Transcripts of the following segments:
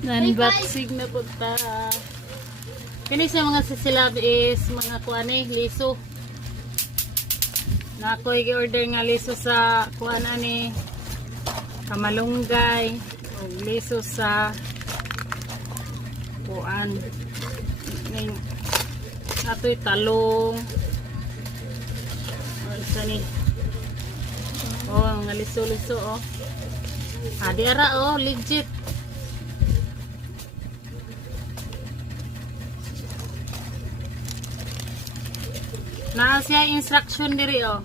Unboxing na po ta. Kini sa mga sisilab is mga kuane liso. Na ako i-order nga liso sa kuan ani kamalunggay o liso sa kuan ning ato'y talong. Ano sa ni? Oh, nga liso-liso oh. Di ara oh, legit. Na siya instruction diri oh.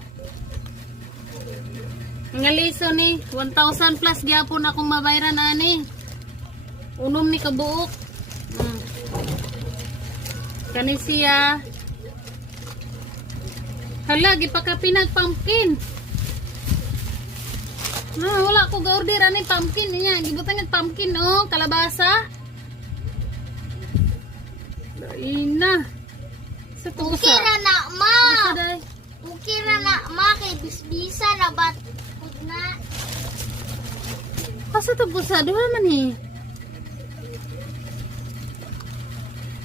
Nga liso ni 1,000 plus gyapon akong mabayran ani. Unom ni kabuok. Kani siya. Hala gipakapinag pumpkin. Wala ko ga-order ani pumpkin niya. Gibutang ng pumpkin oh, kalabasa. Ina. Ukira na ma. Ukira na ma kay bisbisa na bat na. Asa to busa duha man ni.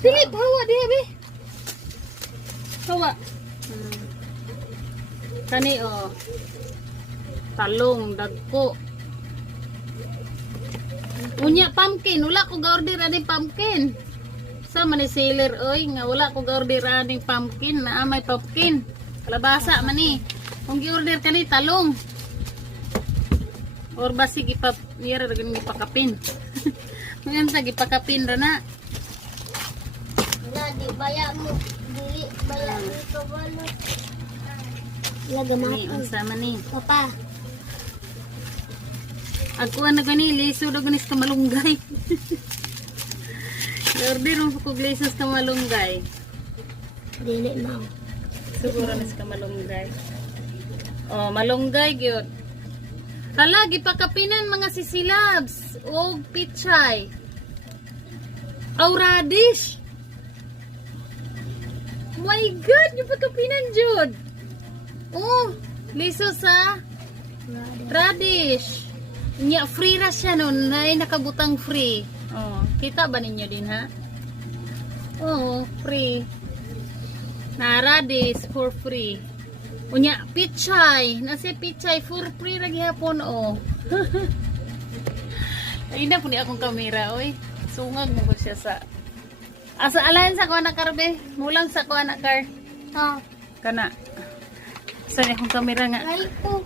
Dili hawa diha be. Hawa. Kani oh. Talong dagko. Unya pumpkin, wala ko ga-order ani pumpkin. Sa man ni seller oy nga wala ko ga-order ani pumpkin, na may pumpkin. Kalabasa man ni. Kung gi-order kani talong. Or basi gipap niya ra gani gipakapin. Ngayon sa gipakapin ra na. Wala di baya mo dili baya mo to balo. Lagamaton. Ni unsa man ni? Papa. Ako na gani liso do ganis ka malunggay. Order mo ko liso ka malunggay. Dili mao. Siguro nis ka malunggay. Oh, malunggay gyud. Hala gipakapinan mga sisilabs og pichay. Aw radish. My God, gipakapinan jud. Oh, liso sa radish. Nya free ra siya nun, ay nakabutang free. Oh, kita ba ninyo din ha? Oh, free. Na radish for free. Unya pichay, nasi pichay for free ra gihapon oh. Ay na puni akong kamera oy. Sungag mo siya sa asa alahan sa kuha na karbe, mulang sa kuha na kar. Ha. Kana. Sa akong kamera nga. Ay ko.